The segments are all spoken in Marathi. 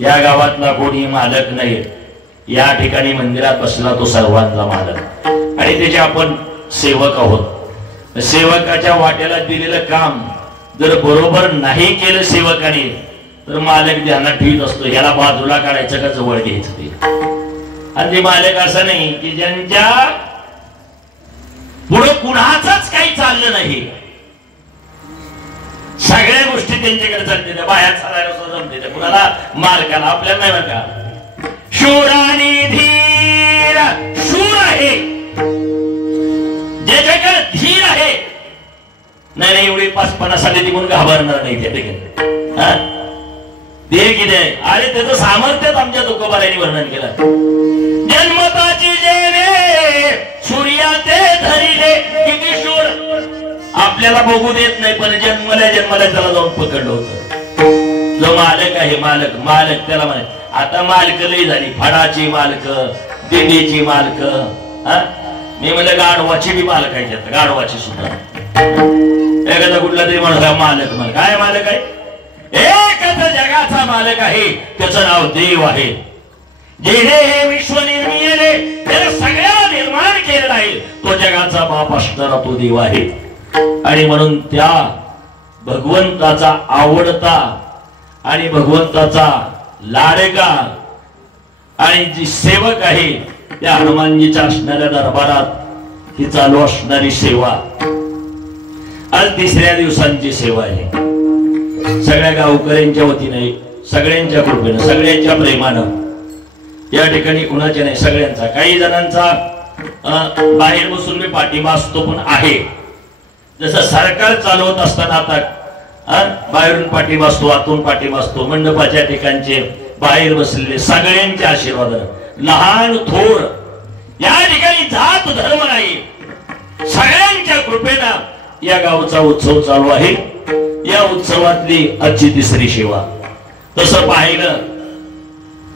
या गावातला कोणी मालक नाही, या ठिकाणी मंदिरात बसला तो सर्वांचा मालक आणि त्याचे आपण सेवक आहोत. सेवकाच्या वाट्याला दिलेलं काम जर बरोबर नाही केलं सेवकाने तर मालक ध्यानात ठेवत असतो, याला बाजूला काढायचं का जवळ घ्यायचं ते. आणि ते मालक असं नाही की ज्यांच्या पुढे कुणाचंच काही चाललं नाही, सगळ्या गोष्टी त्यांच्याकडे चालते, बाहेर चालायला सुद्धा जमते कुणाला, मालकाला. आपल्याला नाही बरं का. शूर आणि धीर, शूर आहे ज्याच्याकडे धीर आहे, नाही नाही एवढी 5-50 आली ती म्हणून घाबरणार नाही त्या ठिकाणी. ते किती आहे, अरे त्याचं सामर्थ्यच आमच्या तुकोबारायांनी वर्णन केलं. जन्मताची जेणे सूर्याचे धरिले, किती शूर. आपल्याला बघू देत नाही पण जन्मल्या त्याला जाऊन पकडलं होतं. जो मालक आहे, मालक मालक त्याला म्हणे. आता मालक लई झाली, फडाची मालक, दिंडीची मालक. मी म्हणलं गाढवाची बी मालक आहे, गाढवाची सुद्धा. एखादा कुठला तरी माणूस मालक मालक काय मालक आहे, एकच जगाचा मालक आहे, त्याचं नाव देव आहे. जेणे हे विश्व निर्मिले, त्याने सगळ्याला निर्माण केलेला आहे, तो जगाचा बाप असणारा तो देव आहे. आणि म्हणून त्या भगवंताचा आवडता आणि भगवंताचा लाडका आणि जी सेवक आहे त्या हनुमानजीच्या असणाऱ्या दरबारात ही चालू असणारी सेवा आज 3ऱ्या दिवसांची सेवा आहे. सगळ्या गावकऱ्यांच्या वतीने, सगळ्यांच्या कृपेनं, सगळ्यांच्या प्रेमानं या ठिकाणी कुणाच्या नाही, सगळ्यांचा. काही जणांचा बाहेर बसून मी पाठिंबा असतो पण आहे, जसं सरकार चालवत असताना आता बाहेरून पाठिंबा असतो, आतून पाठिंबा असतो. मंडपाच्या ठिकाणचे बाहेर बसलेले सगळ्यांचे आशीर्वाद, लहान थोर, या ठिकाणी जात धर्म नाही, सगळ्यांच्या कृपेनं या गावचा उत्सव चालू आहे. या उत्सवातली आजची 3री सेवा. तसं पाहिलं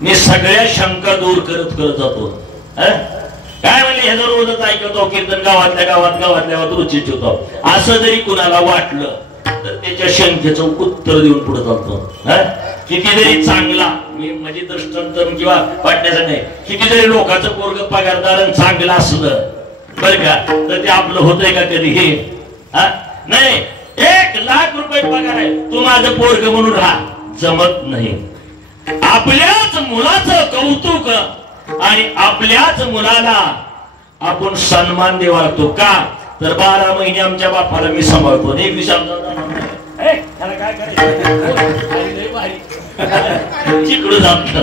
मी सगळ्या शंका दूर करत जातो. काय म्हणले हे रोजच ऐकतो कीर्तन, गावातल्या गावात रुचित होतो. असं जरी कुणाला वाटलं तर त्याच्या शंकेचं उत्तर देऊन पुढे चालतो. किती जरी चांगला, मी म्हणजे दृष्टांत किंवा वाटण्याचं नाही, किती जरी लोकांचं पोरग पगारदार चांगलं असलं बरं का, तर ते आपलं होतंय का कधी? हे नाही. 1 लाख रुपये पगार आहे, तू माझं पोरग म्हणून राहा, जमत नाही. आपल्याच मुलाचं कौतुक आणि आपल्याच मुलाला आपण सन्मान द्यावा लागतो. का तर 12 महिने आमच्या बापाला मी सांभाळतो, एक दिवस काय चिकडू जात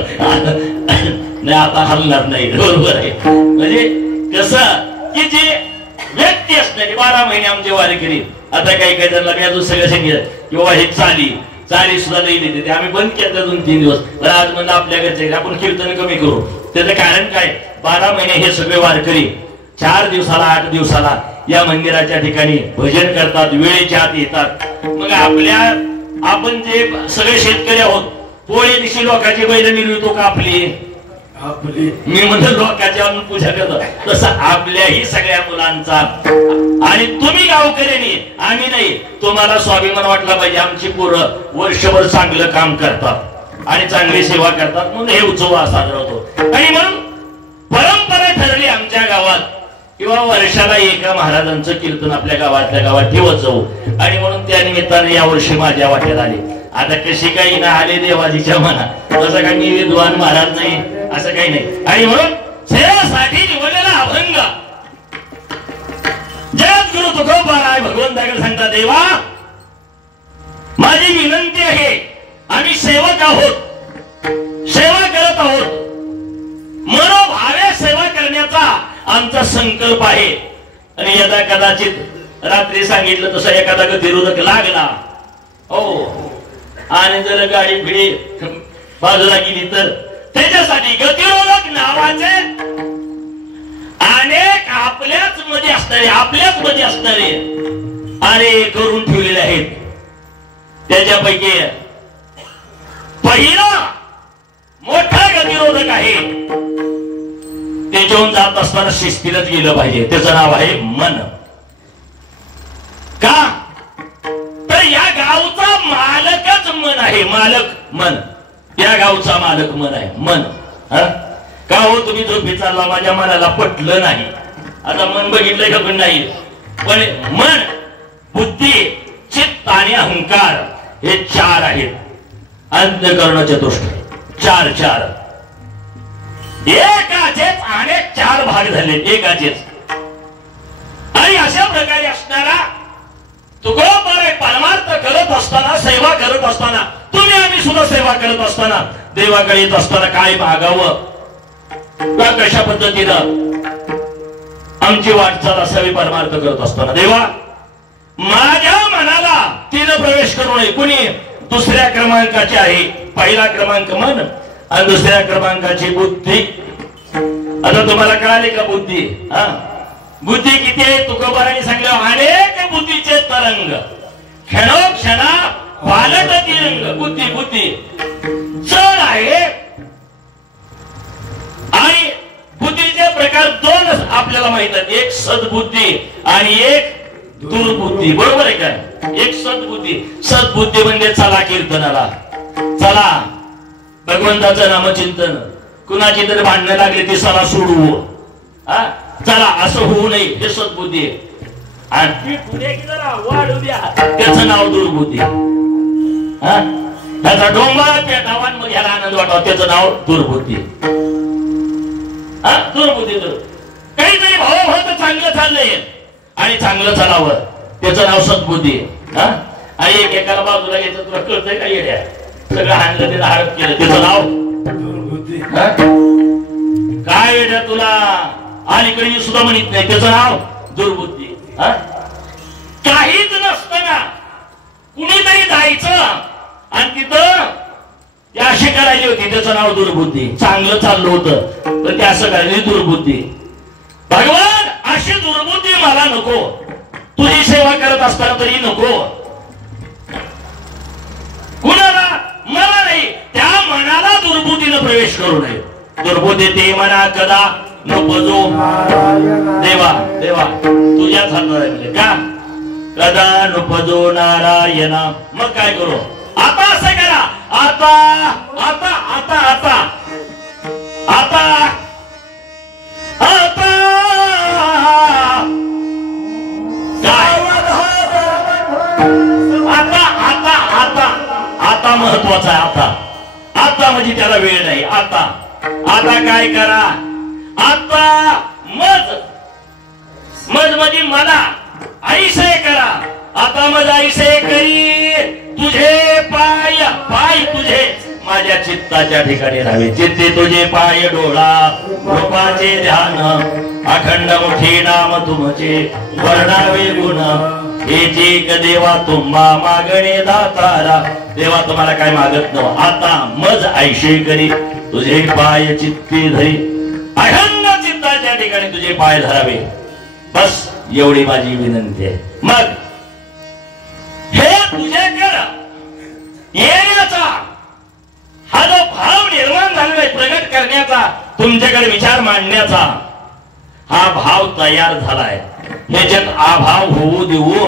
नाही, आता हलणार नाही. बरोबर आहे. म्हणजे कसं की जे व्यक्ती असणारी 12 महिने आमचे वारकरी, आता काही काही जणांना मी अजून सगळं सांगितलं किंवा हे चाली सुद्धा नाही देते, ते आम्ही बंद केलं 2-3 दिवस. पण आज म्हणलं आपल्या घरचे आपण कीर्तन कमी करू. त्याचं कारण काय, 12 महिने हे सगळे वारकरी 4 दिवसाला 8 दिवसाला या मंदिराच्या ठिकाणी भजन करतात, वेळेच्या आत येतात. मग आपण जे सगळे शेतकरी आहोत, पोळे दिवशी लोकांची बैल मिळवतो का आपली? मी म्हणतो लोकांच्या पूजा करतो, तसं आपल्याही सगळ्या मुलांचा. आणि तुम्ही गावकऱ्यांनी, आम्ही नाही, तुम्हाला स्वाभिमान वाटला पाहिजे. आमची पोरं वर्षभर चांगलं काम करतात आणि चांगली सेवा करतात, म्हणून हे उत्सव साजरा होतो. आणि म्हणून परंपरा ठरली आमच्या गावात किंवा वर्षाला एका महाराजांचं कीर्तन आपल्या गावातल्या गावात ठेवत जाऊ. आणि म्हणून त्या निमित्ताने यावर्षी माझ्या वाट्यात आले. आता कशी काही ना आले देवाजीच्या मना, तसं काही मी विद्वान महाराज नाही असं काही नाही. आणि म्हणून सेवेसाठी निवडलेला अभंग जगद्गुरु तुकोबाराय भगवंताकडे सांगता, देवा माझी विनंती आहे, आम्ही सेवक आहोत, सेवा करत आहोत, मनोभावे सेवा करण्याचा आमचा संकल्प आहे. आणि यदा कदाचित रात्री सांगितलं तसं एखादा गतिरोधक लागला हो आणि जर गाडी भिडी बाजूला गेली तर त्याच्यासाठी गतिरोधक नावाचे अनेक आपल्याच मध्ये असणारे अरे करून ठेवलेले आहेत. त्याच्यापैकी पहिला मोठा गतिरोधक आहे, त्याच्याहून जात असताना शिस्तीनच गेलं पाहिजे. त्याचं नाव आहे मन. का तर या गावचा मालकच मन आहे, मालक मन. या गावचा मालक मन आहे. मन का हो तुम्ही झोपी चालला, माझ्या मनाला पटलं नाही. आता मन बघितलंय का पण नाही, पण मन, बुद्धी, चित्त आणि अहंकार हे चार आहेत. अंतःकरण चतुष्ट चार चार एकाचेच अनेक चार भाग झाले एकाचेच. आणि अशा प्रकारे असणारा तुकोबार परमार्थ करत असताना, सेवा करत असताना, तुम्ही आम्ही सुद्धा सेवा करत असताना, देवाकडे येत असताना काय मागावं, कशा पद्धतीनं आमची वाटचाल असावी परमार्थ करत असताना. देवा माझ्या मनाला तिनं प्रवेश करू नये. कुणी दुसऱ्या क्रमांकाचे आहे, पहिला क्रमांक मन आणि दुसऱ्या क्रमांकाची बुद्धी. आता तुम्हाला कळाले का बुद्धी? बुद्धी किती आहे? तुकोबारांनी सांगितलं अनेक बुद्धीचे तरंग, क्षणोक्षणा वालट तिरंग. बुद्धी बुद्धी चढ आहे. आणि बुद्धीचे प्रकार दोन आपल्याला माहित आहेत, एक सद्बुद्धी आणि एक दुर्बुद्धी. बरोबर आहे काय? एक सद्बुद्धी. सद्बुद्धी म्हणजे चला कीर्तनाला, चला भगवंताचं नामचिंतन, कुणाची तरी भांडणं लागली ती चला सोडवू, चला असं होऊ नये, हे सद्बुद्धी. आणि पुढे जरा वाढू द्या, त्याचं नाव दुर्बुद्धी. त्याचा डोंबाळा पेटावा मग ह्याला आनंद वाटावा, त्याचं नाव दुर्बुद्धी. दुर्बुद्धी. काहीतरी भावभाव चांगलं चाललंय आणि चांगलं चालावं, त्याचं नाव सद्बुद्धी. आणि एकेकाला बाजूला घ्यायचं, तुला कळतंय का येड्या, सगळं हाणलं त्याला हडप केलं, त्याचं नाव दुर्बुद्धी. काय येड्या तुला अलीकडे सुद्धा म्हणत नाही, त्याचं नाव दुर्बुद्धी. काहीच नसताना कुणीतरी जायचं आणि तिथं ते अशी करायची होती, त्याचं नाव दुर्बुद्धी. चांगलं चाललं होतं पण ते असं करायची, दुर्बुद्धी. भगवान अशी दुर्बुद्धी मला नको, तुझी सेवा करत असताना तरी नको. कुणाला? मला नाही. त्या मनाला दुर्बुद्धीनं प्रवेश करू नये. दुर्बुद्धी ते मना कदा नपजो. देवा देवा तुझ्याच हातात आहे का? कदा नपजो नारायणा. मग काय करू? आता असं करा, आता आता आता आता आता आता आता आता आता आता महत्वाचा आहे. आता आता म्हणजे त्याला वेळ नाही. आता आता काय करा? आता मज मज म्हणजे मला ऐसे करा. आता मज ऐसे करी तुझे पाय, पाय तुझे माझ्या चित्ताच्या ठिकाणी राहावे. चित्ते तुझे पाय डोळा, रूपाचे ध्यान, अखंड मुठी नाम तुमचे वर्णावे गुण. हे देवा तुम्हा मागणे दातारा. देवा तुम्हाला काय मागत नव. आता मज ऐशे करी तुझे पाय चित्ते धरी, अखंड चित्ताच्या ठिकाणी तुझे पाय धरावे. बस एवढी माझी विनंती आहे. मग हे तुझ्याकडे येण्याचा हा जो भाव निर्माण झालेला आहे, प्रगट करण्याचा, तुमच्याकडे विचार मांडण्याचा हा भाव तयार झालाय. ह्याच्यात अभाव होऊ देऊ,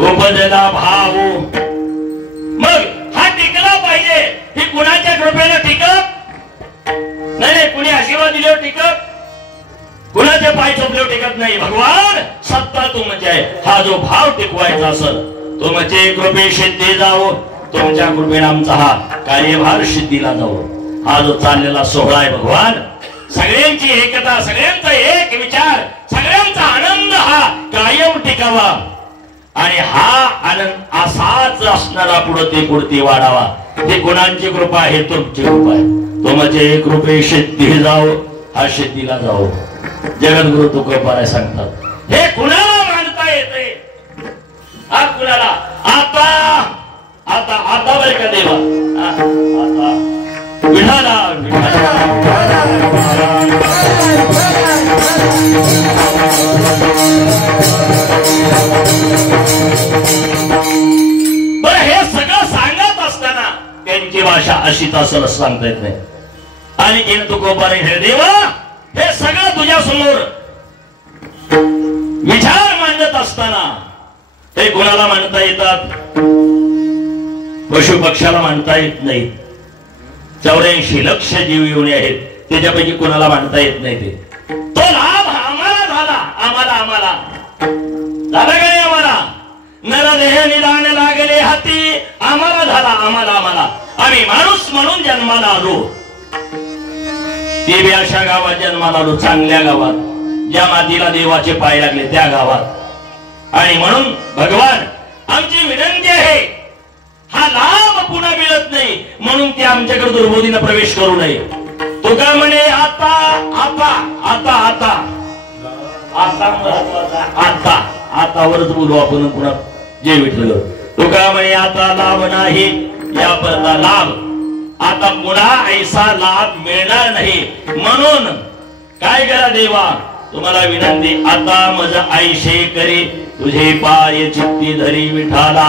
उपजला भाव. मग हा टिकला पाहिजे. ही कुणाच्या कृपेला टिकत नाही, कुणी आशीर्वाद दिल्यावर टिकत, कुणाचे पाय चोपल्यावर टिकत नाही. भगवान सत्ता तुमची आहे. हा जो भाव टिकवायचा असेल, तुमचे कृपे सिद्धी जावो. तुमच्या कृपेने आमचा हा कार्यभार सिद्धीला जावो. हा जो चाललेला सोहळा आहे भगवान, सगळ्यांची एकता, सगळ्यांचा एक विचार, सगळ्यांचा आनंद हा कायम टिकावा. आणि हा आनंद असाच असणारा पुढे ते पुढती वाढावा. हे कोणाची कृपा आहे? तुमची कृपा आहे. तुमचे कृपे सिद्धी जावो, हा सिद्धीला जावो. जगद्गुरु तुकोबाराय सांगतात. हे कुणाला मानता येते? हा कुणाला? आता आता आता बरं का देवा, आता विठाला बरं. हे सगळं सांगत असताना त्यांची भाषा अशीच असं सांगता येत नाही. आणि तुकोबाराय हे देवा, हे सगळं तुझ्या समोर विचार मांडत असताना हे कोणाला मांडता येतात? पशु पक्षाला मांडता येत नाही. 84 लक्ष जीव येऊन आहेत, त्याच्यापैकी कोणाला मांडता येत नाही. तो लाभ आम्हाला झाला, आम्हाला झाला का नाही? आम्हाला नरदेह निदान लागले हाती, आम्हाला झाला, आम्हाला आम्ही माणूस म्हणून जन्माला आलो. ते बी अशा गावात जन्माला आलो, चांगल्या गावात, ज्या मातीला देवाचे पाय लागले त्या गावात. आणि म्हणून भगवान आमची विनंती आहे, हा लाभ पुन्हा मिळत नाही म्हणून ते आमच्याकडे दुर्बोधीने प्रवेश करू नये. तुका म्हणे आता आता आता आता आता आता आतावरच बोलू आपण पुन्हा. जय विठ्ठल. तुका म्हणे आता लाभ नाही, या परदा लाभ आता पुन्हा ऐसा लाभ मिळणार नाही. म्हणून काय करा देवा, तुम्हाला विनंती, आता मज ऐशे करी तुझे पाय चित्ती धरी विठाला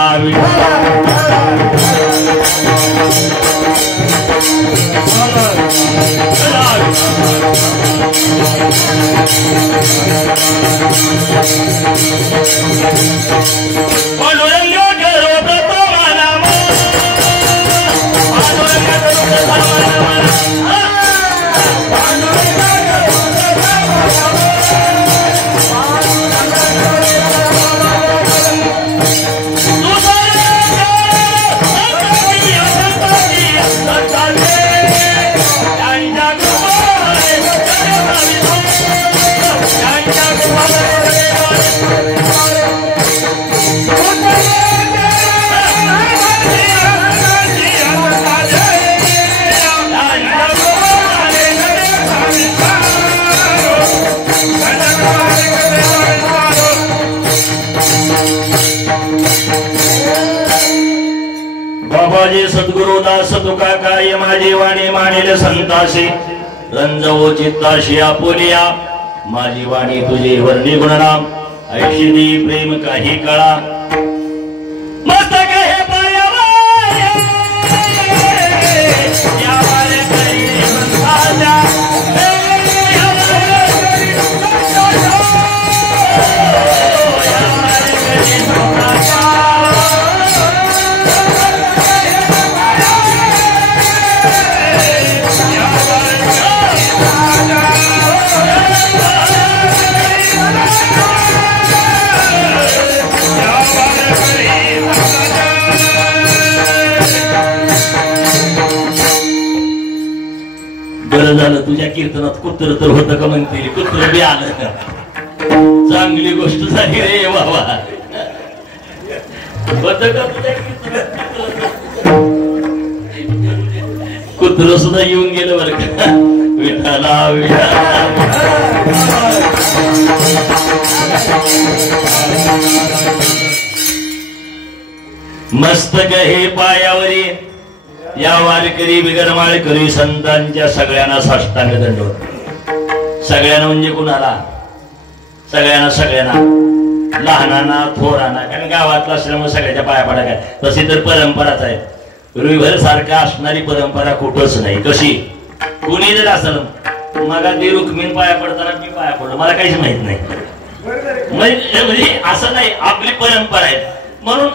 सद्गुरुदास तुका काय माझे वाणी मानेल संताशी रंजवो चित्ताशी आपुलिया माझी वाणी तुझे वर्णी गुणनाम ऐशिदी प्रेम काही कळा मस्तक हे पायावर यावर करी संताच्या बरं झालं तुझ्या कीर्तनात कुत्र तर होतं का म्हणते, कुत्र बी आलं, चांगली गोष्ट झाली रे बाबा. होत का तुझ्या कीर्तनात कुत्र सुद्धा येऊन गेलं बरं का. विठाला मस्तक हे पायावरी या वारकरी बिगर माळकरी संतांच्या सगळ्यांना साष्टांग दंडवत. सगळ्यांना म्हणजे कुणाला? सगळ्यांना लहानांना थोरांना, कारण गावातला असल्यामुळे सगळ्याच्या पाया पडा. काय तशी तर परंपराच आहे, रुईभर सारखा असणारी परंपरा कुठंच नाही. कशी कुणी जर असलं मला ते रुक्मिणी पाया पडताना मी पाया पडलो, मला काहीच माहित नाही. म्हणजे असं नाही, आपली परंपरा आहे. म्हणून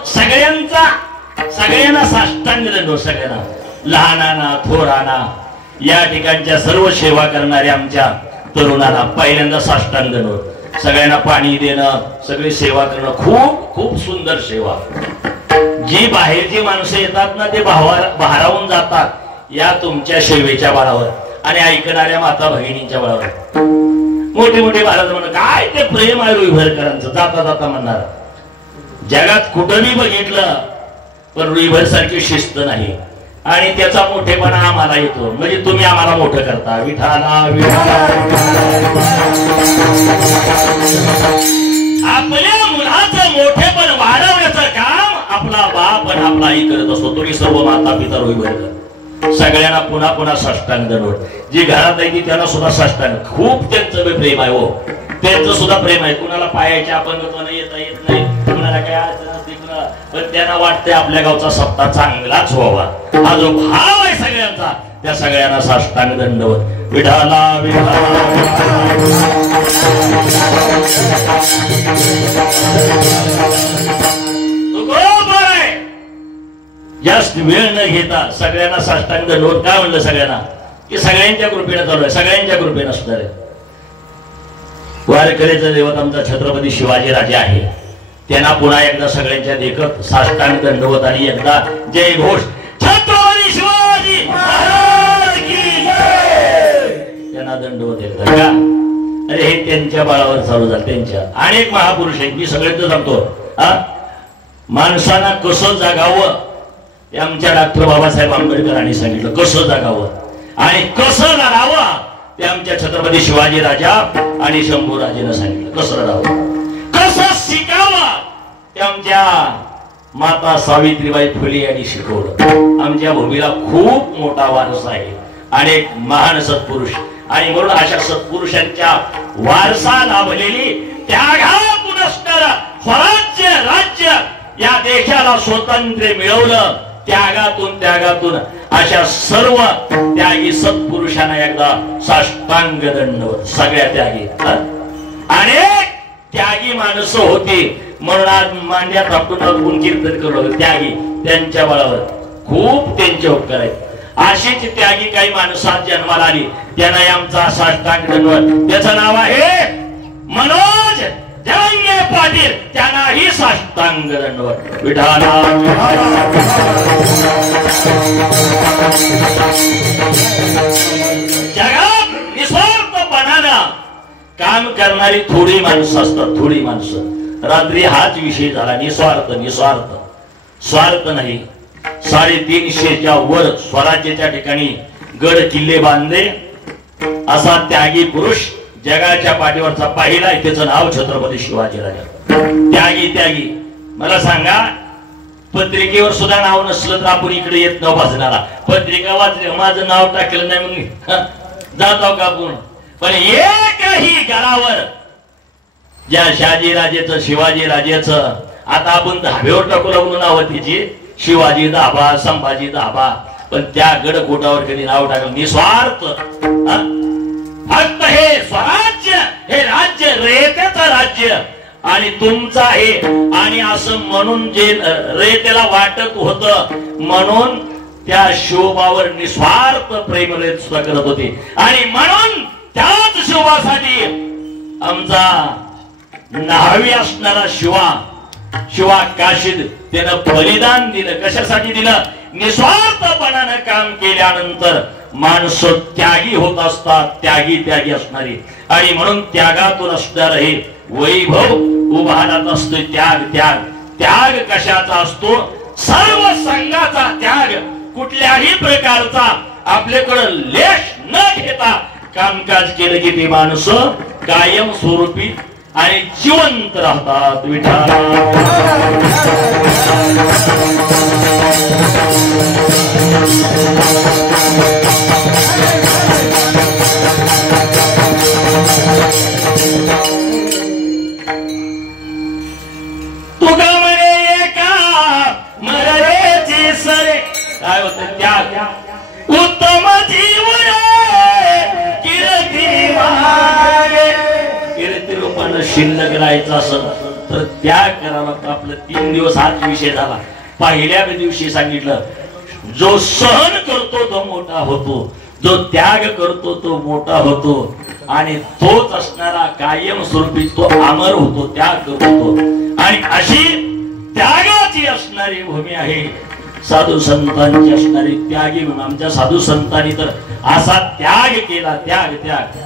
सगळ्यांना साष्टांग दंडवत, सगळ्यांना लहानांना थोरांना, या ठिकाणच्या सर्व सेवा करणाऱ्या आमच्या तरुणांना पहिल्यांदा साष्टांग दंडवत. सगळ्यांना पाणी देणं, सगळी सेवा करणं, खूप खूप सुंदर सेवा. जी बाहेरची माणसं येतात ना ते भारावून जातात या तुमच्या सेवेच्या बळावर आणि ऐकणाऱ्या माता भगिनींच्या बळावर. मोठे मोठे महाराज म्हणून काय ते प्रेम आहे रुईभरकरांचं, जाता जाता म्हणणार. जगात कुठंही बघितलं पण रुईभर सारखी शिस्त नाही आणि त्याचा मोठेपणा आम्हाला येतो. म्हणजे तुम्ही आम्हाला मोठं करता. विठाला आपल्या मुलाचं मोठेपण वाढवण्याचं काम आपला बाप आणि आपला आई करत असतो. तुम्ही सर्व माता पिता रुईभरकर सगळ्यांना पुन्हा पुन्हा साष्टांग दंडवत. जी घरात आहे ती त्यांना सुद्धा साष्टांग. खूप त्यांचं प्रेम आहे हो, त्यांचं सुद्धा प्रेम आहे. कुणाला पायाच्या अपंगत्वाने येता येत नाही, कुणाला काय अडचण असते, पण त्यांना वाटते आपल्या गावचा सप्ताह चांगलाच व्हावा. हा जो भाव आहे सगळ्यांचा, त्या सगळ्यांना साष्टांग दंडवत. विठाला जास्त वेळ न घेता सगळ्यांना साष्टांग दंडवत. काय म्हणलं सगळ्यांना की सगळ्यांच्या कृपेने चालू आहे, सगळ्यांच्या कृपेने असणार आहे. वारकऱ्याचा देवत आमचा छत्रपती शिवाजी राजा आहे. त्यांना पुन्हा एकदा सगळ्यांच्या देखत साष्टांग दंडवत आणि एकदा जय घोष छत्रपती शिवाजी महाराज की जय. त्यांना दंडवत एकदा का. अरे हे त्यांच्या बळावर चालू झालं. त्यांच्या अनेक महापुरुष आहेत. मी सगळ्यांचं सांगतो माणसांना कसं जगावं ते आमच्या डॉक्टर बाबासाहेब आंबेडकरांनी सांगितलं. कसं जगावं आणि कसं लढावं ते आमच्या छत्रपती शिवाजी राजा आणि शंभूराजेनं सांगितलं. कसं लढावं कसं शिकावं ते आमच्या माता सावित्रीबाई फुले यांनी शिकवलं. आमच्या भूमीला खूप मोठा वारसा आहे, अनेक महान सत्पुरुष, आणि म्हणून अशा सत्पुरुषांच्या वारसा लाभलेली त्यागातून असणारा स्वराज्य राज्य या देशाला स्वातंत्र्य मिळवलं. त्यागातून अशा सर्व त्यागी सत्पुरुषांना एकदा साष्टांग दंडवत. सगळ्या त्यागी अनेक त्यागी माणसं होती म्हणून आज मांड्यात आपण कीर्तन करू. त्यागी त्यांच्या बळावर खूप त्यांचे उपकार आहेत. अशीच त्यागी काही माणसात जन्माला आली त्यांना आमचा साष्टांग दंडवत. त्याचं नाव आहे मनोज जरांगे पाटील. त्यांनाही साष्टांग दंडवत. विठाला जगात निस्वार्थपणानं काम करणारी थोडी माणसं असतात. थोडी माणसं. रात्री हाच विषय झाला. निस्वार्थ निस्वार्थ स्वार्थ नाही. 350च्या वर स्वराज्याच्या ठिकाणी गड किल्ले बांधले असा त्यागी पुरुष जगाच्या पाठीवरचा पाहिला. त्याचं नाव छत्रपती शिवाजी राजा. त्यागी त्यागी. मला सांगा पत्रिकेवर सुद्धा नाव नसलं तर आपण इकडे येत न वाचणारा. पत्रिका वाचली माझं नाव टाकलं नाही मग जातो का आपण. पण एकही गडावर ज्या शहाजी राजेचं शिवाजी राजेचं आता आपण धाब्यावर टाकू लागलो नाव तिची शिवाजी धाबा संभाजी धाबा, पण त्या गडकोटावर कधी नाव टाकलं. निस्वार्थ फक्त हे स्वराज्य हे राज्य रेतेचं राज्य आणि तुमचं आहे आणि असं म्हणून जे रेतेला वाटत होतं म्हणून त्या शोभावर निस्वार्थ प्रेम करत होते. आणि म्हणून त्याच शोभासाठी आमचा न्हावी असणारा शिवा काशीद त्यानं बलिदान दिलं. कशासाठी दिलं. निस्वार्थपणानं काम केल्यानंतर माणसं त्यागी होत असतात. त्यागी असणारी. आणि म्हणून त्यागातून असणार हे वैभव उभारत असतो. त्याग कशाचा असतो. सर्व संघाचा त्याग. कुठल्याही प्रकारचा आपल्याकडे लेश न घेता कामकाज केलं की ते माणसं कायम स्वरूपी आणि जिवंत राहतात. विठ्ठल तुका म्हणे एका मरेची सरे. काय होत त्याग उत्तम जीवन कीर्ती मागे. कीर्ती रूपानं शिल्लक राहायचं असं तर त्याग करावा लागतो. आपलं 3 दिवस हाच विषय झाला. पहिल्या दिवशी सांगितलं जो सहन करतो तो मोठा होतो, जो त्याग करतो तो मोठा होतो आणि तोच असणारा कायम स्वरूपी तो अमर होतो. त्याग करतो आणि अशी त्यागाची असणारी भूमी आहे. साधू संतांची असणारी त्यागी म्हणून आमच्या साधू संतांनी तर असा त्याग केला. त्याग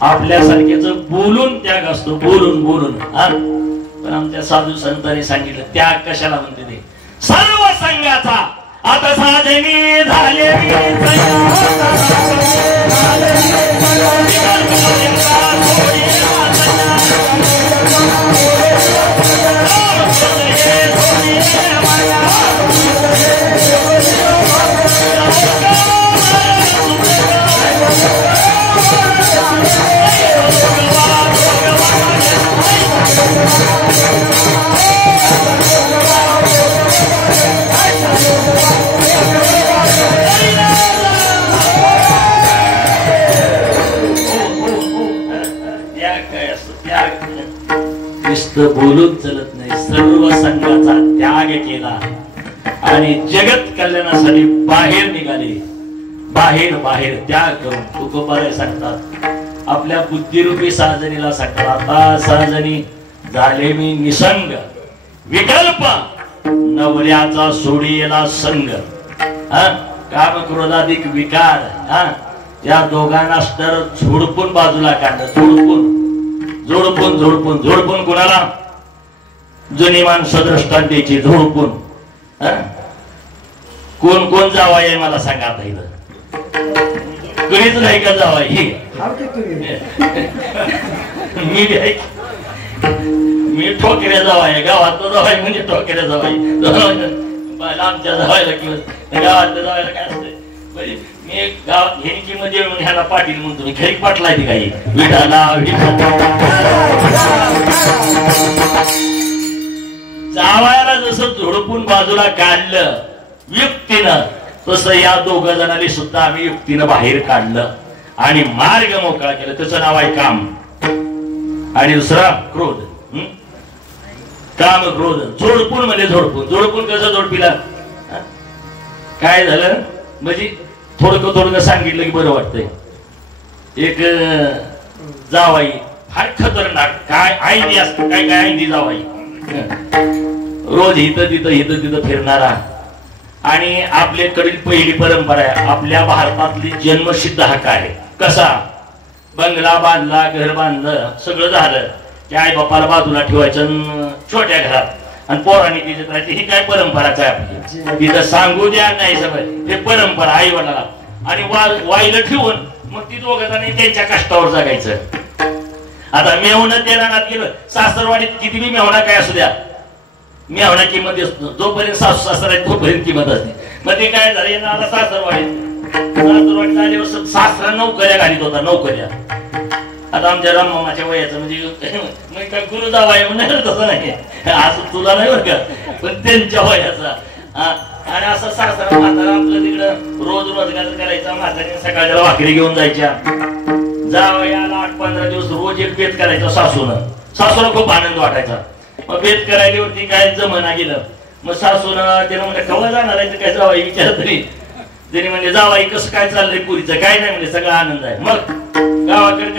आपल्यासारखेच बोलून त्याग असतो. बोलून पण आमच्या साधू संतांनी सांगितलं त्याग कशाला म्हणते ते. सर्व संघाचा आता साजनी झाले बोलून चलत नाही. सर्व संघाचा त्याग केला आणि जगत कल्याणासाठी बाहेर निघाले. बाहेर बाहेर त्याग करून तुकोबाराय सांगतात आपल्या बुद्धिरूपी सहाजणीला सांगतात आता सहाजणी झाले मी निसंग विकल्प नवऱ्याचा सोडीला संग. काम क्रोधाधिक विकार या दोघांना तर झोडपून बाजूला काढलं. झोडपून झोडपून झोडपून झोडपून कुणाला जुनी माणसं दृष्टांतीची झोडपून. कोण कोण जावाय मला सांगा आता इथं कुणीच नाही का जावाय मी ठोकऱ्या जावाय गावात जावाय म्हणजे ठोकऱ्या जावाय आमच्या जावायला किंवा गावातल्या जावायला काय असतं मी गावात घेणकी मध्ये ह्याला पाटील म्हणतो मी घरी पाटलाय ती काही विठाला जावायला जसं झोडपून बाजूला काढलं युक्तीनं तसं या दोघ जणांनी सुद्धा आम्ही युक्तीनं बाहेर काढलं आणि मार्ग मोकळा केला. त्याचं नाव आहे काम आणि दुसरा क्रोध. काम क्रोध जोडपून म्हणजे झोडपून. जोडपून कसं जोडपीला काय झालं म्हणजे थोडकं सांगितलं की बरं वाटतंय. एक जावाई फार खतरनाक काय आईनी असत काय काय आईनी जावाई रोज इथं तिथं फिरणारा आणि आपल्याकडील पहिली परंपरा आहे आपल्या भारतातली जन्मसिद्ध हक्क आहे. कसा बंगला बांधला घर बांधलं सगळं झालं की आई बापाला बाजूला ठेवायचं छोट्या घरात आणि पोरांनी तिच्यात राहायची. ही काय परंपराच आहे आपली तिथं सांगू द्या नाही सगळं हे परंपरा आई वडिलाला आणि वाईला ठेवून मग ती दोघांनी त्यांच्या कष्टावर जगायचं. आता मेहणं त्या रानात गेलं सासरवाडीत किती बी मेहणा काय असू द्या मेहणा किंमत असतो जोपर्यंत सासू सासरा आहे तोपर्यंत किंमत असते. मग ते काय झालं आता सासरवाडीत आल्यावर सासरा नोकऱ्या घालीत होता नोकऱ्या. आता आमच्या राममामाच्या वयाचं म्हणजे काय गुरु जावाय म्हणणार तसं नाही असं तुला नाही बरं का पण त्यांच्या वयाचा आणि असं सासरा म्हातारा आपलं तिकडं रोज रोजगार करायचा. म्हातारी सकाळच्या भाकरी घेऊन जायच्या जावयाला 8-15 दिवस रोज एक बेत करायचा सासूला खूप आनंद वाटायचा. मग बेत करायल्यावरती काय जमना गेलं मग सासूनं त्यानं म्हणजे कवा जाणार आहे काय जावाई विचार तरी त्यांनी म्हणजे जावाई कसं काय चाललंय पुरीचं काय नाही म्हणजे सगळा आनंद आहे. मग गावाकडे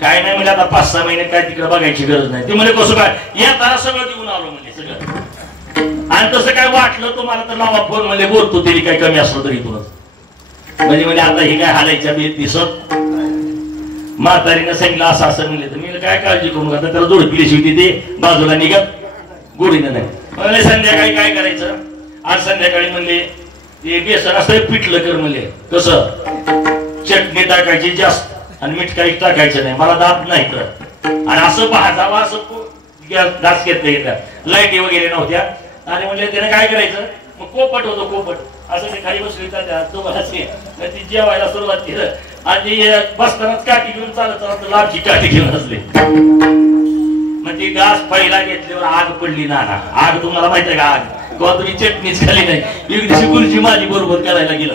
काय नाही म्हणजे आता 5-6 महिने काय तिकडे बघायची गरज नाही. ते म्हणजे कसं काय येताना सगळं देऊन आलो म्हणजे सगळं आणि तसं काय वाटलं तुम्हाला तर लावा फोन म्हणजे बोलतो तरी काय कमी असलं तरी तुला म्हणजे आता हे काय हालायच्या बेत दिसत म्हातारीनं सांगितलं असं म्हणले तर मी काय काळजी करू नका त्याला जोडपिली शिवती ते बाजूला निघत गोडीनं नाही. म्हणजे संध्याकाळी काय करायचं आज संध्याकाळी म्हणले ते बेसन असं पिठलं कर म्हणले कसं चटणी टाकायची जास्त आणि मीठ काही टाकायचं नाही मला दात नाही तर आणि असं भाजावं असं घास घेतलं घेतलं लाईटी वगैरे नव्हत्या आणि म्हणले त्याने काय करायचं मग कोपट होतो कोपट असं ते खाली बसली ती जेवायला सुरुवात केलं आणि बसतानाच काठी घेऊन चालत लाभची काठी घेऊन असले मग ती घास पहिला घेतल्यावर आग पडली ना आग तुम्हाला माहिती आहे का आग किंवा तुम्ही चटणीच खाली नाही एक दिवशी गुरुजी माझी बरोबर करायला गेलं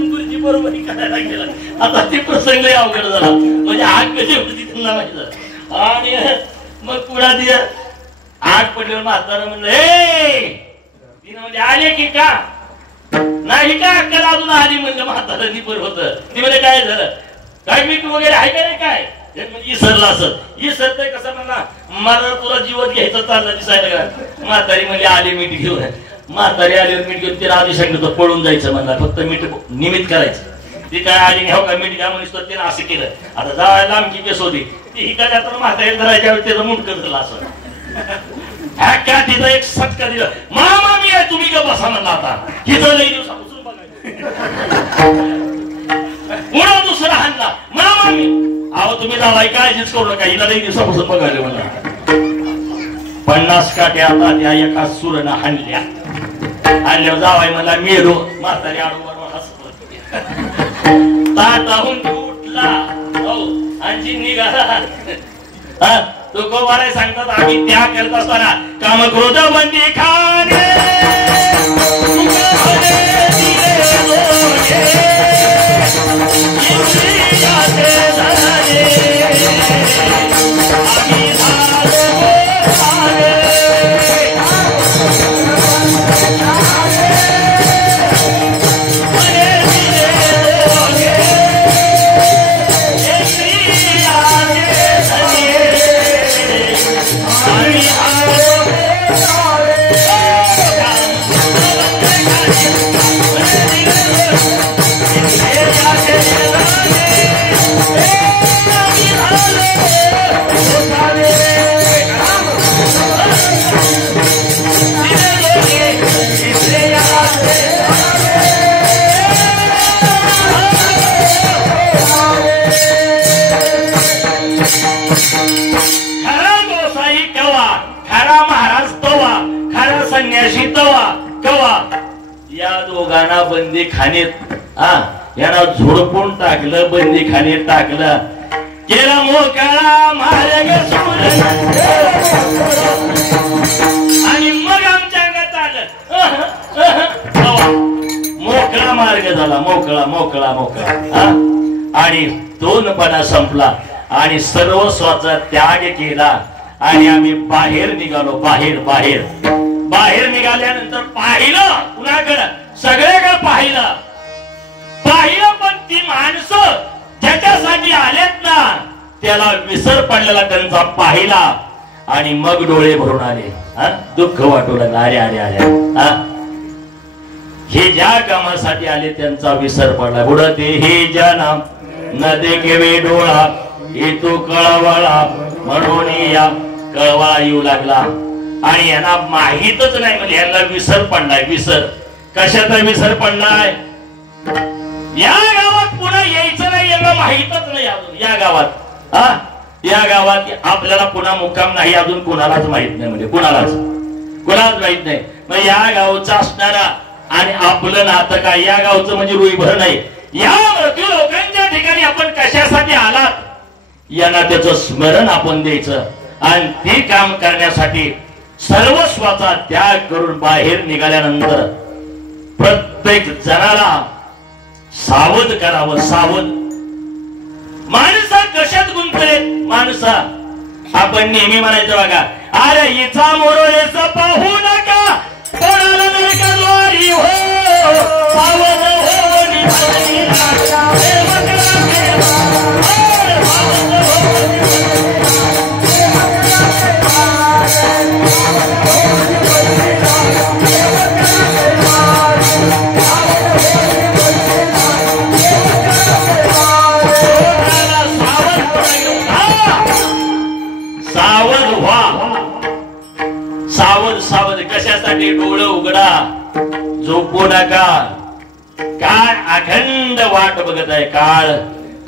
गुरुजी बरोबर करायला गेला. आता ते प्रसंग अवघड झाला म्हणजे आग कशी होती त्यांना माहिती झालं आणि मग पुढा ती आग पडल्यावर म्हातारं म्हणलं हे तिनं म्हणजे आले की का नाही का अक्कल अजून आली म्हणलं म्हातारांनी बरं होतं. ती म्हणजे काय झालं काय मीठ वगैरे आहे का नाही काय इसरला असत इसरतय कसं म्हणला मला तुला जीवत घ्यायचं चाललं दिसायला का म्हातारी म्हणजे आले मीठ घेऊन म्हातारी आल्यावर मीठ घेऊन तिला आधी सांगितलं पळून जायचं म्हणला फक्त मीठ निमित्त करायचं. ती काय आली हो का मीठ घ्या म्हणून तर तिने असं केलं. आता जायला आमची केस होती ती हिकडे तर म्हातारी धरायच्या वेळी त्याचं मुंडकं धरलं असं ह्या तिथं एक सटका दिलं मामा मी आहे तुम्ही का बसा म्हणला. आता हिथं लई दिवसापासून बघायचं पुन्हा दुसरा हाणला मामा मी अहो तुम्ही जावाय काळजीच करू नका हिला लई दिवसापासून बघायला म्हणला. 50 काट्या आता त्या एका सुरनं हाणल्या आणल्यावर जावाय मला मेलो म्हातारी आडूवर हसत ताटाहून उठला आणि निघाला. तुकोबाराय सांगतात आम्ही त्या करत असताना काम क्रोध बंदी खाणे जाते खरा महाराज तवा, खरा संन्यासी तवा कवा. या दोघांना बंदी खानेत यांना झोडपून टाकलं, बंदी खानेत टाकलं, केला मोकळा मार्ग आणि मग आमच्या अंगात आलं. मोकळा मार्ग झाला, मोकळा मोकळा मोकळा. आणि दोनपणा संपला आणि सर्वस्वाचा त्याग केला आणि आम्ही बाहेर निघालो. बाहेर बाहेर बाहेर निघाल्यानंतर पाहिलं, कुणाकडं सगळ्याकडे पाहिलं पाहिलं, पण ती माणसं ज्याच्यासाठी आलेत ना त्याला विसर पडलेला त्यांचा पाहिला आणि मग डोळे भरून आले. दुःख वाटू लागलं. अरे अरे अरे हे ज्या कामासाठी आले त्यांचा विसर पडला. बुडते हे ज्यांना न देखेवे डोळा येतो कळवळा, म्हणून या कळवळा येऊ लागला. आणि यांना माहीतच नाही, म्हणजे यांना विसर पडलाय. विसर कशाचा विसर पडलाय? या गावात पुन्हा यायचं नाही यांना माहीतच नाही अजून. या गावात या गावात आपल्याला पुन्हा मुक्काम नाही अजून कुणालाच माहित नाही, म्हणजे कुणालाच माहित नाही. मग या गावचा असणारा आणि आपलं नातं काय? या गावचं म्हणजे रुईभर नाही. या मृत्यू लोकांच्या ठिकाणी आपण कशासाठी आलात यांना त्याचं स्मरण आपण द्यायचं आणि ते काम करण्यासाठी सर्वस्वाचा त्याग करून बाहेर निघाल्यानंतर प्रत्येक जणाला सावध करावं. सावध माणसा कशात गुंतले? माणसा आपण नेहमी म्हणायचं बघा, अरे हिचा मोरोळेचा पाहू नका, कोणाला नरकाद्वारी हो, सावध हो निभावी लागा, सावध सावध. कशासाठी? डोळं उघडा, झोपू नका. काळ अखंड वाट बघत आहे. काळ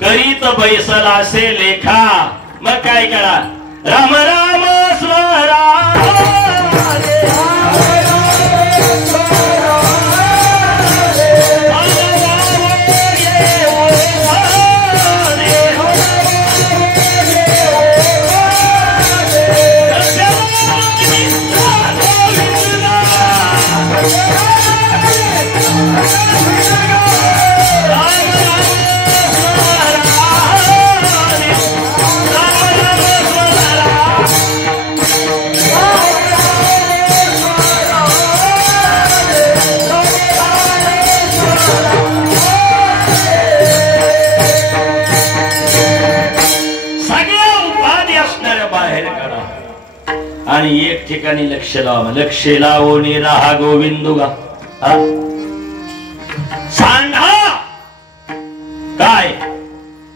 करीत बैसल असे लेखा. मग काय करा? राम राम स्मरा, आणि एक ठिकाणी लक्ष लावा. लक्ष लावून राहा गोविंदुगा. सांडा काय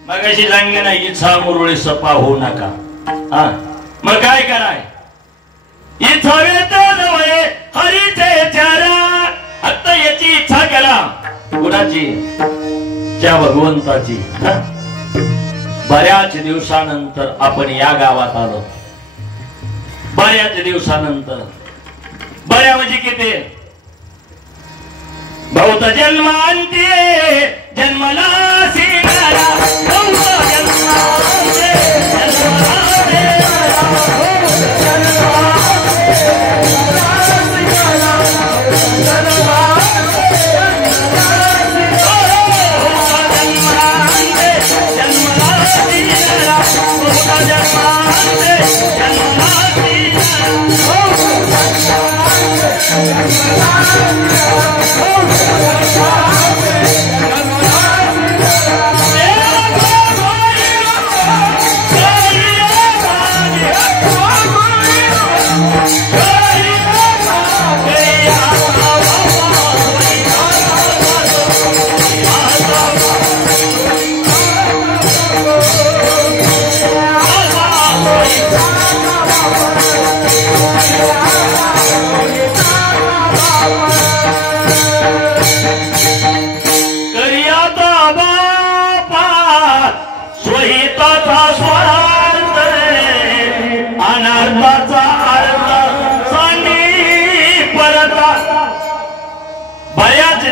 मगाशी सांगे नाही, इच्छा मुरळी सपा होऊ नका. मग काय कराय? हरीचे चारा. आता याची इच्छा करा. कुणाची? त्या भगवंताची. बऱ्याच दिवसानंतर आपण या गावात आलो. बऱ्याच दिवसानंतर. बऱ्या म्हणजे किती? बहुत जन्मांती जन्मला सिंगारा, बहुत जन्मांती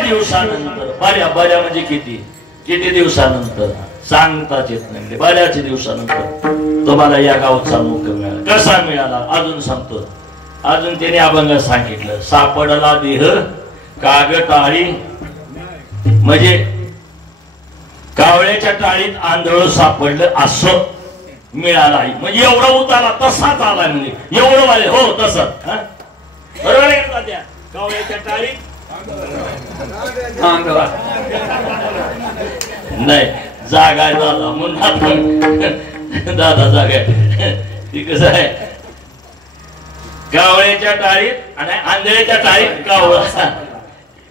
दिवसानंतर, बऱ्या म्हणजे किती दिवसानंतर सांगताच येत नाही, बऱ्याच दिवसानंतर तुम्हाला या गावचा मुक्काम मिळाला. कसा मिळाला अजून सांगतो. अजून त्याने अभंग सांगितलं. सापडला देह काग टाळी, म्हणजे कावळ्याच्या टाळीत आंधळ सापडलं असं मिळाला. म्हणजे एवढा उतारा तसाच आला, म्हणजे एवढं वाले हो तसंच. बरोबर आहे का त्या कावळ्याच्या टाळीत नाही जागा आहे दादा म्हणून दादा जागा आहे. ती कसं आहे, कावळ्याच्या टाळीत आणि आंधळ्याच्या टाळीत कावळा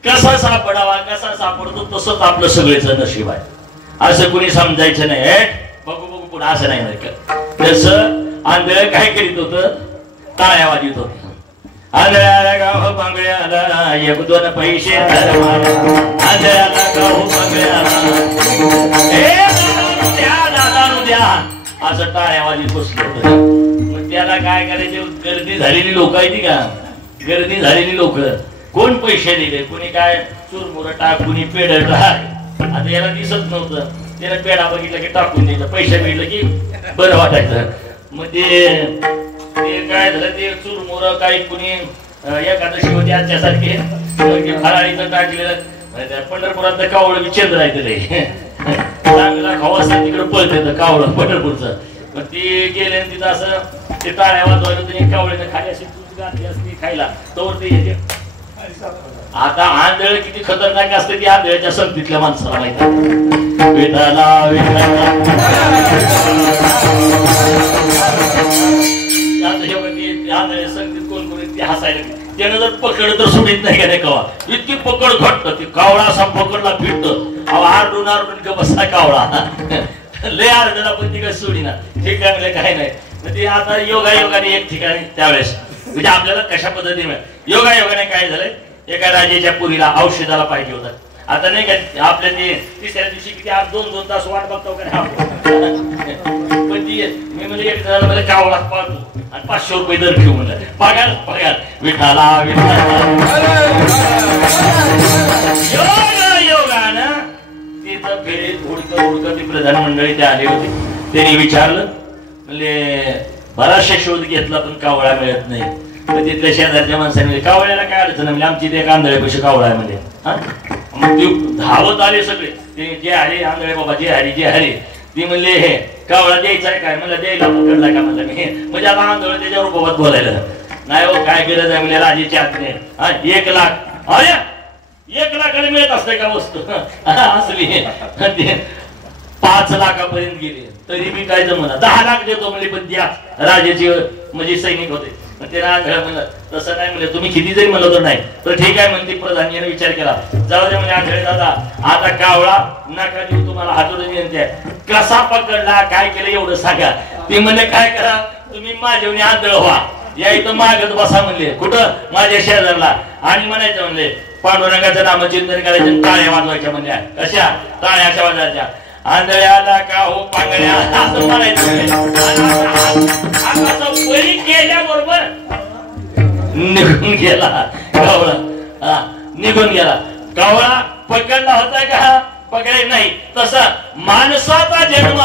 कसा सापडावा, कसा सापडतो तसंच आपलं सगळेच नशीब आहे. असं कुणी समजायचं नाही. बघू बघू पुढे असं नाही का. तसं आंधळ काय करीत होत, टाळ्या वाजत होत. आंधळ्याला गाव बांगड्याला एक दोन पैसे, आंधळ्याला गाव बांगड्याला दादा द्या असं टाळ्या वाजत बसलो होतं. मग त्याला काय करायचे, गर्दी झालेली लोक आहे ती का, गर्दी झालेली लोक. कोण पैसे दिले, कोणी काय चुरमुर टाक, कोणी पेढ टाक. आता याला दिसत नव्हतं, त्याला पेढा बघितला की टाकून द्यायचं, पैसे मिळलं की बरं वाटायचं. मग ते काय झालं, ते चुरमुर काही कुणी एकादशी होती आजच्यासारखे फराळीचं टाकलेलं. पंढरपुरात कावळं चंद्र आहे तिथे चांगला खावासा तिकडे पळते कावळं पंढरपूरचं. मग ती गेले तिथं असं ते टाळ्या वाजवायला, कावळ्यानं खाली अशी दूध घातली असती खायला तोवर ते येते. आता आंधळ किती खतरनाक असते ती आंधळ्याच्या संगतीतल्या माणसाला माहिती. संगतीत कोण कोणी ते हसायला, त्यानं जर पकड तर सोडित नाही का नाही कवा. इतकी पकड घट्ट, ती कावळा असा पकडला फिरत आरडून आरडून बसला कावळा. लय आरडला पण ती काय सोडीना. ठीक आहे काय नाही. ते आता योगाने एक ठिकाणी त्यावेळेस म्हणजे आपल्याला कशा पद्धतीने योगाने काय झालंय, एका राजाच्या पुरीला औषधाला पाहिजे होतं. आता नाही का आपल्या ते तिसऱ्या दिवशी किती 2-2 तास वाट बघतो पण ती मी म्हणजे एक जणाला मला कावळा पाहतो आणि 500 रुपये दर घेऊ म्हणलं. पगार विठाला योगानं तिथं फेरीत हुडकं ती प्रधान मंडळी ते आले होते. त्यांनी विचारलं, म्हणजे बराचशा शोध घेतला पण कावळा मिळत नाही. तिथल्या शेजारच्या माणसाने कावळ्याला काय अडचण म्हणजे आमची ते आंधळ्यापेक्षा कावळा आहे म्हणजे. मग ते धावत आले सगळे, ते जे हरे आंधळे बाबा जे हरी ती म्हणले हे कावळा द्यायचा आहे काय, मला द्यायला पकडला का म्हणलं मी. म्हणजे आता आंधळ त्याच्यावर बाबत बोलायला नाही हो, काय गरज आहे म्हणजे राजेच्या आतने 1 लाख. अरे 1 लाखाला मिळत असते का वस्तू असली. 5 लाखापर्यंत गेले तरी मी काय जमना. 10 लाख देतो म्हणजे पण द्या राजाचे म्हणजे सैनिक होते. ते आंधळ म्हणलं तसं नाही म्हणलं, तुम्ही किती जरी म्हणलं तर नाही तर ठीक आहे म्हणते. प्रधानीने विचार केला, जाऊ दे म्हणजे आंधळे दादा आता कावळा नका देऊ, तुम्हाला हातोडून विनंती आहे. कसा पकडला काय केलं एवढं सांगा. ते म्हणले काय करा तुम्ही माझ्या आंधळ व्हा, या इथं मागत बसा म्हणले. कुठं माझ्या शेजारला. आणि म्हणायचं म्हणले पांडुरंगाचं नामचिंतन करायचं, टाळ्या वाजवायच्या म्हणल्या. कशा टाळ्याच्या वाजवायच्या. आंधळ्याला का हो पांगड्या असं म्हणायचं. बळी केल्याबरोबर निघून गेला कावळा. निघून गेला कावळा. पकडला होता का, पकडे नाही. तसा माणसाचा जन्म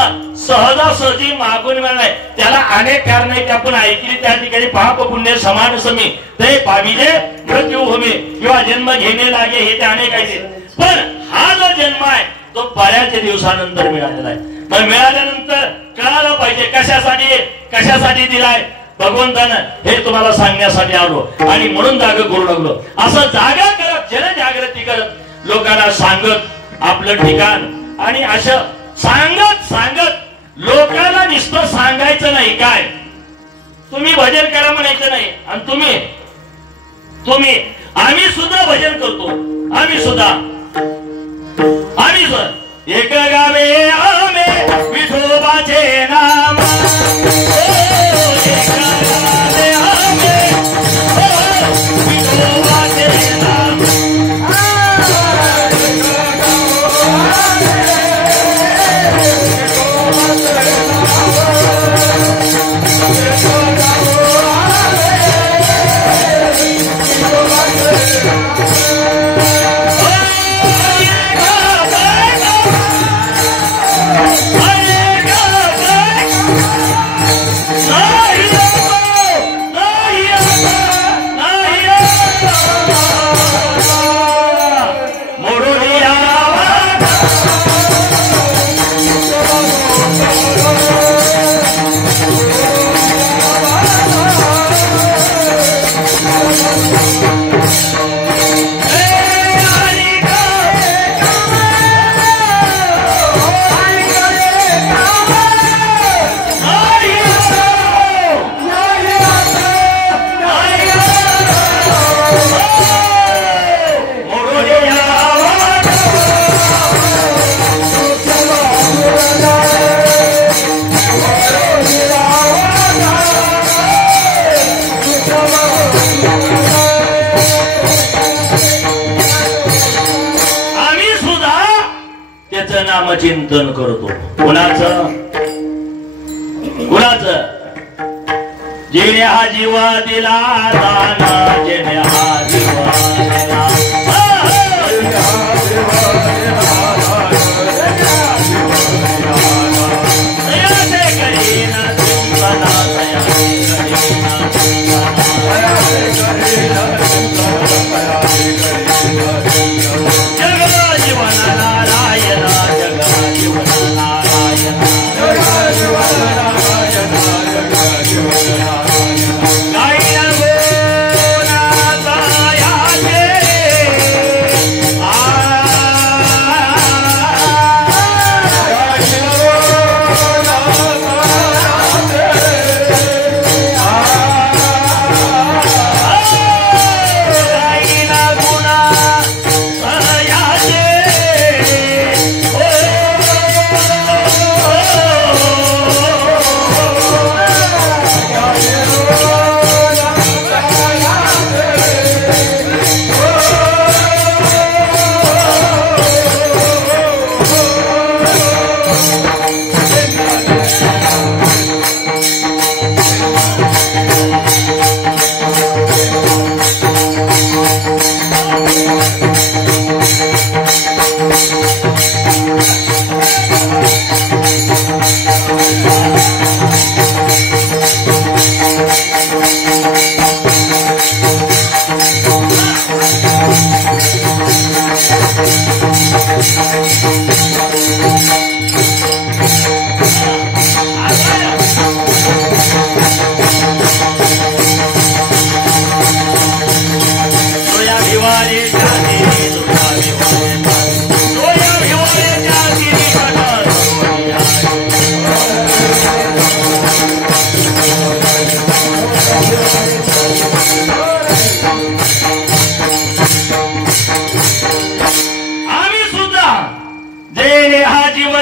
सहजासहजी मागून मिळणार. त्याला अनेक कारण आहेत, आपण ऐकली. त्या ठिकाणी पाप पुण्य समान समी ते पाविले मृत्यू भूमी किंवा जन्म घेणे लागे हे ते अनेक आहेत. पण हा जो जन्म आहे तो बऱ्याच दिवसानंतर मिळालेला आहे. पण मिळाल्यानंतर कळायला पाहिजे कशासाठी दिलाय भगवंतानं हे तुम्हाला सांगण्यासाठी आलो. आणि म्हणून जागा करू लागलो. असं जागा करत जनजागृती करत लोकांना सांगत आपलं ठिकाण आणि असं सांगत लोकांना नुसतं सांगायचं नाही. काय तुम्ही भजन करा म्हणायचं नाही. आणि तुम्ही आम्ही सुद्धा भजन करतो. आम्ही सुद्धा एक गावे आमे विठोबाचे नाम. नामचिंतन करतो. कुणाचं जेणे हा जीवा दिला दान, जेणे हा जीवा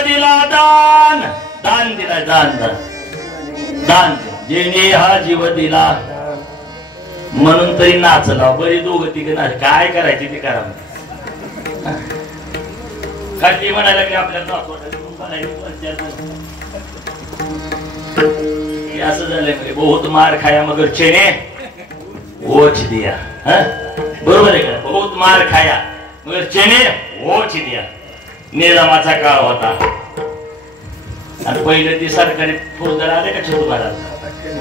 दिला दान जेणे हा जीव दिला म्हणून तरी नाचला. बरी दोघं तिघ नाच काय करायचे ते करा. काय ते म्हणायला की आपल्याला असं झालंय म्हणजे बहुत मार खाया मगर चेने ओछ दिया. बरोबर आहे का? बहुत मार खाया मगर चेने ओछ दिया. निजामाचा काळ होता आणि पहिले ते सरकारी फौजदार आले का छोटू महाराज,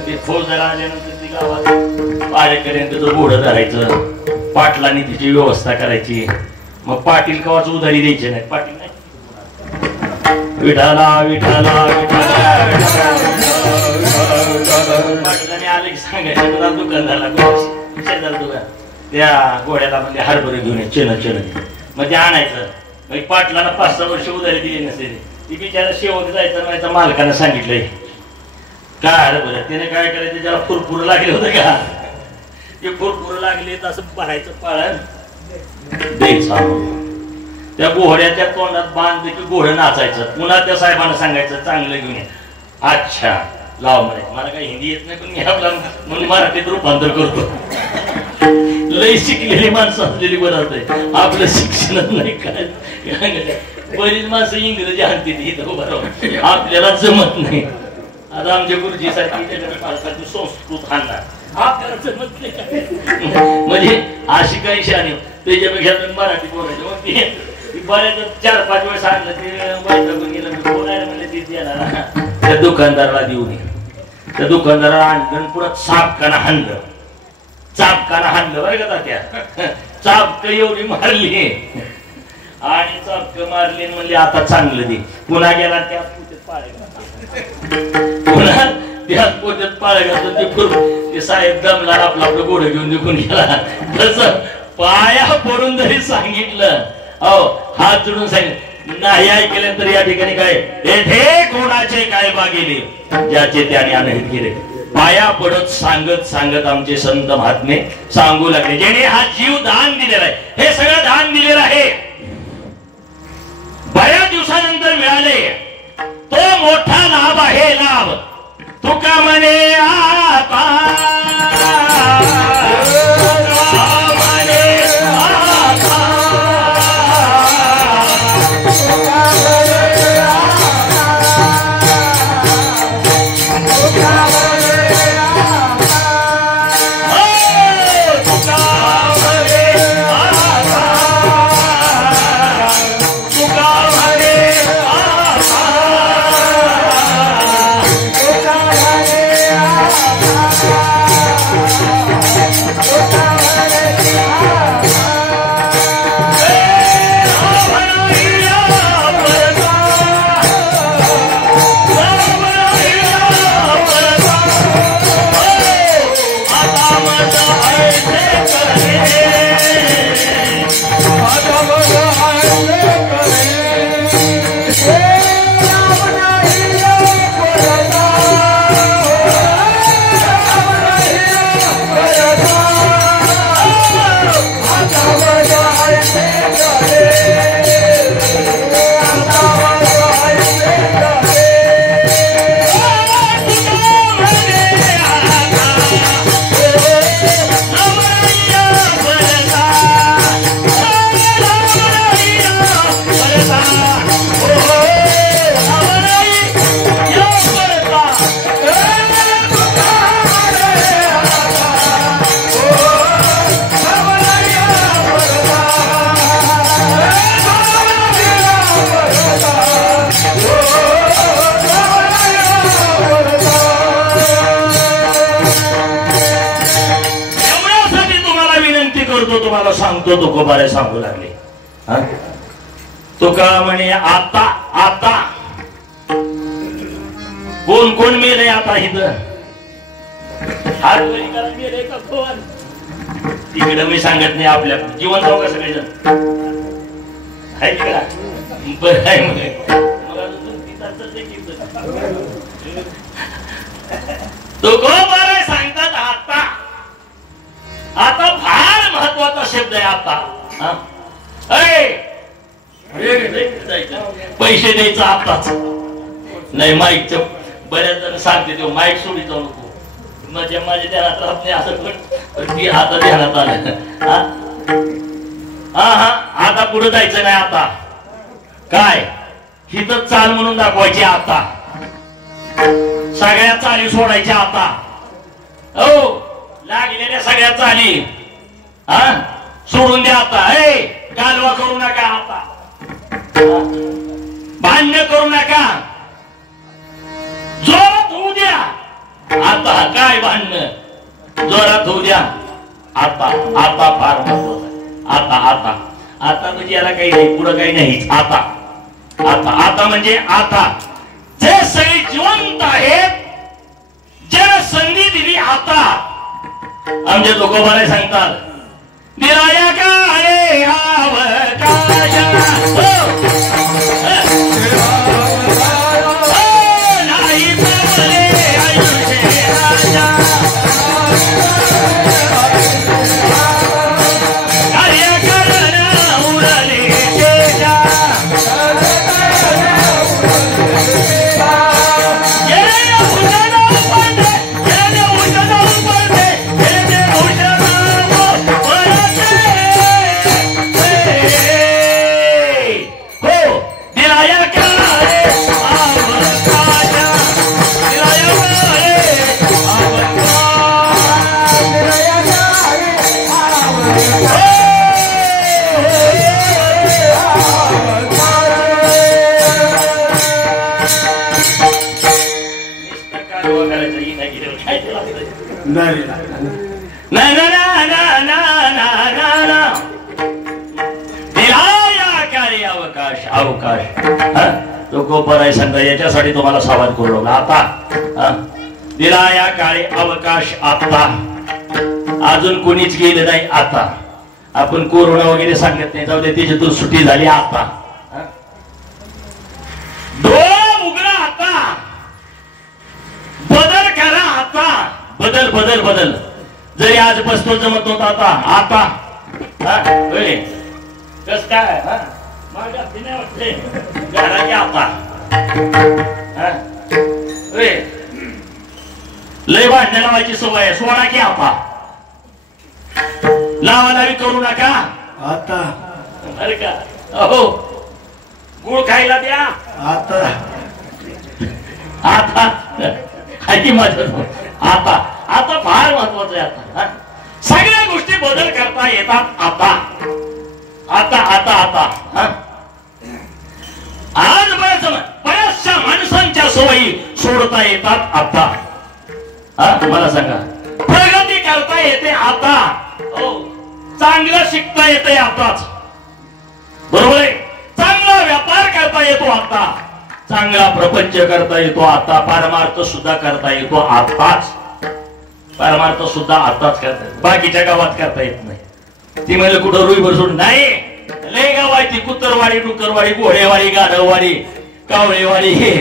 ते फौजदार आल्यानंतर ती गावात पाडेकऱ्यांचं जो घोडं धरायचं, पाटलांनी तिची व्यवस्था करायची. मग पाटील कवाच उधारी द्यायचे नाही. पाटील नाही विठाला विठाला पाटलाने आले की सांगायचं दुकानदारला शेजार दुकान त्या घोड्याला म्हणजे हरभरे घेऊन ये चेन मग ते आणायचं. मग पाटलाला 5-6 वर्ष उधारी दिली नसेल. ती बिचारा शेवट जायचं नाही तर मालकानं सांगितलंय काय हरभरे त्याने काय करायचं, ज्याला फुरफुर लागले होते का ते फुरफुर लागले तर असं पाहायचं पाळण द्यायचं. त्या घोड्याच्या तोंडात बांधले की घोडं नाचायचं. पुन्हा त्या साहेबांना सांगायचं चांगलं घेऊन ये. अच्छा लाव म्हणे. मला काही हिंदी येत नाही पण मी आपला म्हणून मराठीत रूपांतर करतो. लय शिकलेली माणसं असलेली बनवत आहे. आपलं शिक्षणच नाही काय. बरीच माणसं इंग्रजी आणते इथं बरोबर आपल्याला जमत नाही. आता आमच्या गुरुजी सारखी संस्कृत आणणार आपल्याला जमत नाही. म्हणजे अशी काही शाणी त्याच्यापेक्षा मराठी बोलायचं. मग ती बऱ्याच 4-5 वेळेस आणलं ते वैतागून गेलं. मी बोलायला म्हणले ते देणार त्या दुकानदाराला देऊन त्या दुकानदाराला आणलं पुढं चापकाना हाणलं. चापकाना हाणलं बरं का त्या चापक एवढी मारली आणि चापक मारली म्हणले आता चांगलं दे. पुन्हा गेला त्याच पोत्यात पाळे पुन्हा त्याच पोत्यात पाळे घालून ते साहेब दमला आपला आपलं घोडं घेऊन निघून गेला. तसं पाया पडून जरी सांगितलं अहो हात जोडून सांगितलं नाही ऐकलं तर या ठिकाणी काय येथे कोणाचे काय बागेले ज्याचे त्याने अनहित केले. पाया पडत सांगत सांगत आमचे संत महात्मे सांगू लागले ज्याने हा जीव दान दिलेला आहे. हे सगळं दान दिलेलं आहे. बऱ्याच दिवसानंतर मिळाले तो मोठा लाभ आहे. लाभ तुका म्हणे आता Oh तुम्हाला सांगतो तुकोबारे सांगू लागले. तुका म्हणे आता आता कोण कोण मेले आता इथं मेले का कोण तिकडं मी सांगत नाही. आपल्या जीवन जाऊ का सगळेजण आहे का बरं आहे. तुकोबारे सांगतात आता आता फार महत्वाचा शब्द आहे आता. पैसे द्यायचं आताच नाही. माईकच्या बऱ्याच जण सांगते तो माईक सोडी जाऊ नको म्हणजे माझ्या ध्यानात राहत नाही असं पण ती आता ध्यानात आलं. हा हा आता पुढे जायचं नाही. आता काय ही तर चाल म्हणून दाखवायची आता. सगळ्या चाली सोडायच्या आता. हो लागलेल्या सगळ्या चाली सोडून द्या आता. कालवा करू नका आता. भांडण करू नका. जोरात होऊ द्या आता. काय भांडण जोरात होऊ द्या आता. आता फार महत्वाचं आहे. आता आता आता म्हणजे याला काही नाही पुढं काही नाही. आता आता आता म्हणजे आता जे सगळे जिवंत आहेत ज्याला संधी दिली आता. आमचे तुकोबारे सांगतात दिलाया काळे अवकाश नाही बोले आयुष्य राजा कार्य करण उरले तेजा तुकोबारे सांगता याच्यासाठी तुम्हाला सावध करू लागला. आता दिला या काळी अवकाश आता. अजून कोणीच गेलं नाही. आता आपण कोरोना वगैरे सांगत नाही. जाऊ दे त्याच्यातून सुट्टी झाली. आता डोळा उघडा आता. बदल करा आता. बदल बदल बदल जरी आज बसतो जमत नव्हता आता. आता कस काय माझ्या पिण्या वाटते घराची आता. लय भांडण लावायची सवय आहे. सोडा की आता. लावालावी करू नका आता. अरे का अहो गुळ खायला द्या आता. आता माझं आता आता फार महत्वाचं आहे. आता सगळ्या गोष्टी बदल करता येतात आता. आता आता आता आज बऱ्याचशा माणसांच्या सवयी सोडता येतात आता. मला सांगा प्रगती करता येते आता. चांगलं शिकता येते आताच. बरोबर आहे. चांगला व्यापार करता येतो आता. चांगला प्रपंच करता येतो आता. पारमार्थ सुद्धा करता येतो आताच. परमार्थ सुद्धा आताच करतात, बाकीच्या गावात करता येत नाही. ती म्हणलं कुठं रुईभर सोडून नाही, लय गाव आहे ती, कुत्तरवाडी, डुक्करवाडी, घोडेवाडी, गाढववाडी, कावळेवाडी, हे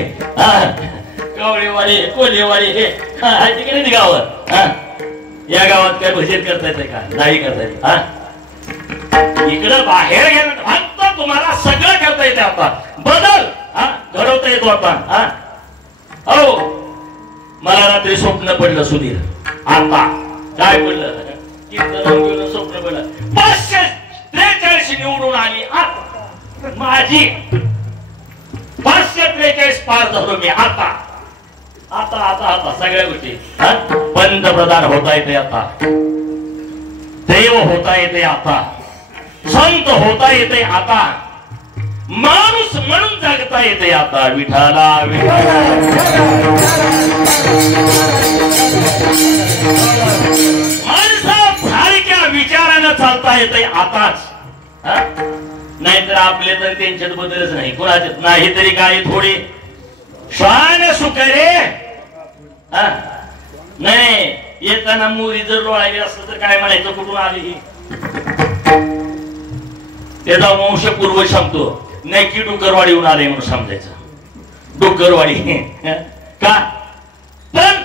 कावळेवाडी, कोल्हेवाडी, हे तिकडे ती गावात. या गावात काय भजन करता येते का? नाही करता येत. इकडं बाहेर गेलं फक्त तुम्हाला सगळं करता येते. आता बदल घडवता येतो आता. हो, मला रात्री स्वप्न पडलं सुधीर. आता काय पडलं? स्वप्न पडलं 543 निवडून आली माझी. 543 पार झालो मी. आता आता आता आता सगळ्या गोष्टी. पंतप्रधान होता येते आता, देव होता येते आता, संत होता येते आता, माणूस म्हणून जगता येते आता. विठाला माणसासारख्या विचारानं चालता येते आताच. नाहीतर आपले तर त्यांच्यात बदलच नाही, कुणाच्यात नाही. तरी काय थोडी श्वान सुकरे नाही. येताना मोरी जर लोळाली असत तर काय म्हणायचं, कुठून आली ही? त्याचा वंश पूर्व सांगतो, नक्की डुक्करवाडीहून आले म्हणून समजायचं. डुक्करवाडी का? पण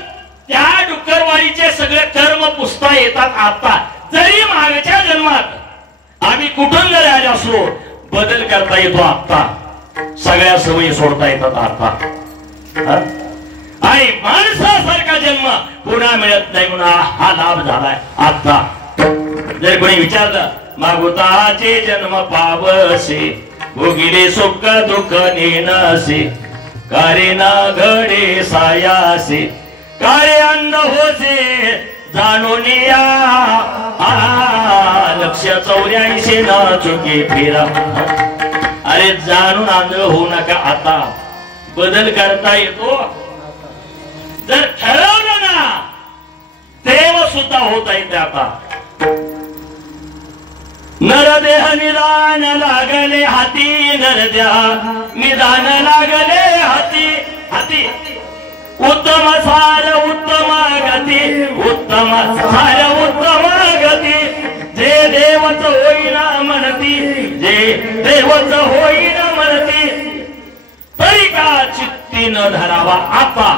त्या डुक्करवाडीचे सगळे कर्म पुसता येतात आता. जरी मागच्या जन्मात आम्ही कुठून जरी आले असलो, बदल करता येतो आता. सगळ्या सवयी सोडता येतात आता. आणि माणसासारखा जन्म पुन्हा मिळत नाही म्हणून हा लाभ झालाय आता. जर कोणी विचारलं मागुताचे जन्म पावसे, भोगिले सुख दुःख नेनसे, कारे ना घडे सायासे, कारे अन्न होसे जाणून या. लक्ष 84 न चुके फिरा. अरे जाणून आंधळ होऊ नका आता. बदल करता येतो जर ठरवलं ना. देव सुद्धा होता येते आता. नरदेह निदान लागले हाती, नरदेह निदान लागले हाती. हाती उत्तम सार उत्तम गती, उत्तम सार उत्तम गती. जे देवच होईना म्हणती, जे देवच होईना म्हणती, तरी का चित्ती न धरावा आता.